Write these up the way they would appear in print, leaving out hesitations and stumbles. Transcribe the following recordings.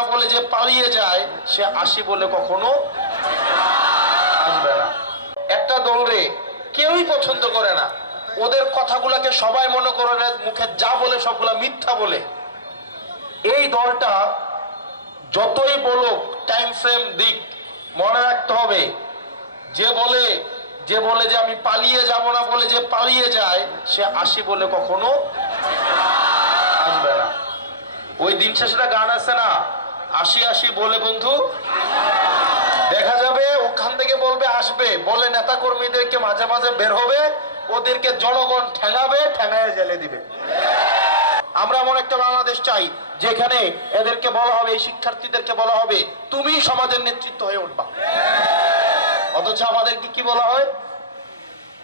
না বলে যে পালিয়ে যায়, সে আসি বলে কখনো আসবে না। একটা দলরে কেউই পছন্দ করে না, ওদের কথাগুলোকে সবাই মনে করে মুখে যা বলে সবগুলা মিথ্যা বলে। এই দলটা যতই বলো টাইম ফ্রেম দিক, মনে রাখতে হবে যে বলে যে আমি পালিয়ে যাব না বলে যে পালিয়ে যায়, সে আসি বলে কখনো আসবে না। ওই দিন শেষে গান আছে না, আসি আসি বলে বন্ধু দেখা যাবে, ওখান থেকে বলবে আসবে বলে নেতা কর্মীদেরকে মাঝে মাঝে বের হবে, ওদেরকে জনগণ ঠেঙাবে, ঠেঙায় জেলে দিবে। আমরা এমন একটা বাংলাদেশ চাই যেখানে এদেরকে বলা হবে, এই শিক্ষার্থীদেরকে বলা হবে তুমি সমাজের নেতৃত্ব হয়ে উঠবা। অথচ আমাদেরকে কি বলা হয়,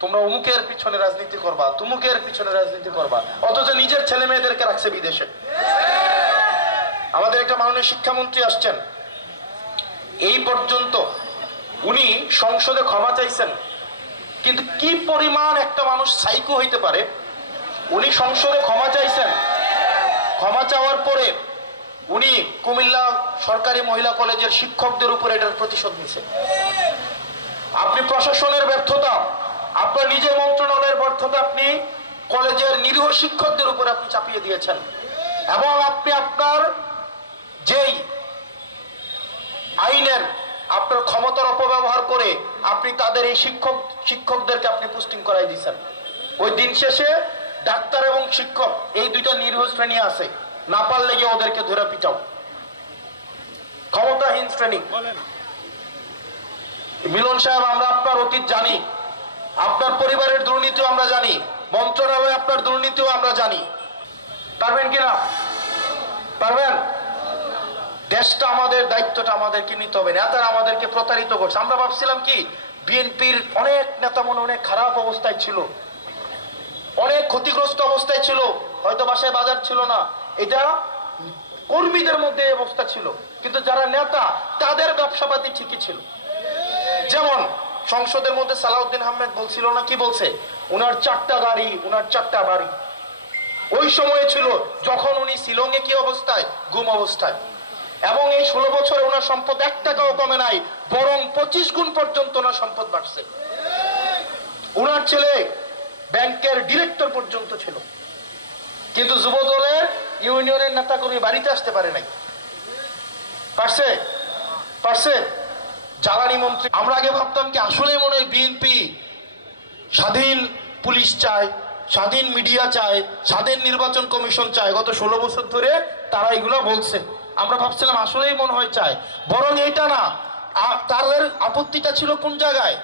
তোমরা অমুকের পিছনে রাজনীতি করবা, তুমুকের পিছনে রাজনীতি করবা, অথচ নিজের ছেলে মেয়েদেরকে রাখছে বিদেশে। আমাদের একটা মাননীয় শিক্ষামন্ত্রী আসছেন, এই পর্যন্ত উনি সংসদে ক্ষমা চাইছেন, কিন্তু কি পরিমাণ একটা মানুষ সাইকো হইতে পারে, উনি সংসদে ক্ষমা চাইছেন, ক্ষমা চাওয়ার পরে উনি কুমিল্লা সরকারি মহিলা কলেজের শিক্ষকদের উপর এটার প্রতিশোধ নিছেন। আপনি প্রশাসনের ব্যর্থতা, আপনার নিজের মন্ত্রণালয়ের ব্যর্থতা আপনি কলেজের নিরীহ শিক্ষকদের উপর আপনি চাপিয়ে দিয়েছেন, এবং আপনি আপনার যেই আইনের আপনার ক্ষমতার অপব্যবহার করে আপনি তাদের এই শিক্ষকদেরকে আপনি পোস্টিং করাই দিয়েছেন। ওই দিন শেষে ডাক্তার এবং শিক্ষক এই দুইটা নিরীহ শ্রেণী আছে, না পারলে গিয়ে ওদেরকে ধরে পিটাও। ক্ষমতাহীন শ্রেণী। মিলন সাহেব, আমরা আপনার অতীত জানি, আপনার পরিবারের দুর্নীতিও আমরা জানি, মন্ত্রণালয়ে আপনার দুর্নীতিও আমরা জানি। পারবেন কিনা? পারবেন? দেশটা আমাদের, দায়িত্বটা আমাদেরকে নিতে হবে। নেতারা আমাদেরকে প্রতারিত করছে। আমরা ভাবছিলাম কি বিএনপির অনেক নেতা মনে অনেক খারাপ অবস্থায় ছিল, অনেক ক্ষতিগ্রস্ত অবস্থায় ছিল, হয়তো বাসায় বাজার ছিল না, এটা কর্মীদের মধ্যে অবস্থা ছিল, কিন্তু যারা নেতা তাদের ব্যবসাপাতি ঠিকই ছিল। যেমন সংসদের মধ্যে সালাউদ্দিন আহমেদ বলছিল না, কি বলছে, উনার 4টা গাড়ি, উনার 4টা বাড়ি। ওই সময়ে ছিল যখন উনি শিলংয়ে কি অবস্থায়, গুম অবস্থায়, এবং এই 16 বছরে ওনার সম্পদ 1 টাকাও কমে নাই, বরং 25 গুণ পর্যন্ত ওনার সম্পদ বাড়ছে। ওনার ছেলে ব্যাংকের ডিরেক্টর পর্যন্ত ছিল, কিন্তু যুব দলের ইউনিয়নের নেতা কর্মী বাড়িতে আসতে পারে নাই। পারছে? পারছে? জ্বালানি মন্ত্রী। আমরা আগে ভাবতাম কি আসলে মনে হয় বিএনপি স্বাধীন পুলিশ চায়, স্বাধীন মিডিয়া চায়, স্বাধীন নির্বাচন কমিশন চায়। গত 16 বছর ধরে তারা এগুলো বলছে। আমরা ভাবছিলাম আসলেই মনে হয় চায়, বরং এটা না। তাদের আপত্তিটা ছিল কোন জায়গায়,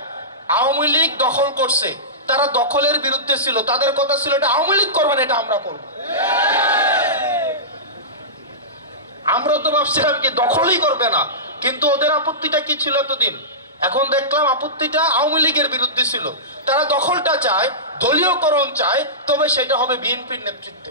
আওয়ামী লীগ দখল করছে, তারা দখলের বিরুদ্ধে ছিল, তাদের কথা ছিল এটা আওয়ামী লীগ করবে না, এটা আমরা করবো। আমরা তো ভাবছিলাম কি দখলই করবে না, কিন্তু ওদের আপত্তিটা কি ছিল এতদিন? এখন দেখলাম আপত্তিটা আওয়ামী লীগের বিরুদ্ধে ছিল। তারা দখলটা চায়, দলীয়করণ চায়, তবে সেটা হবে বিএনপির নেতৃত্বে।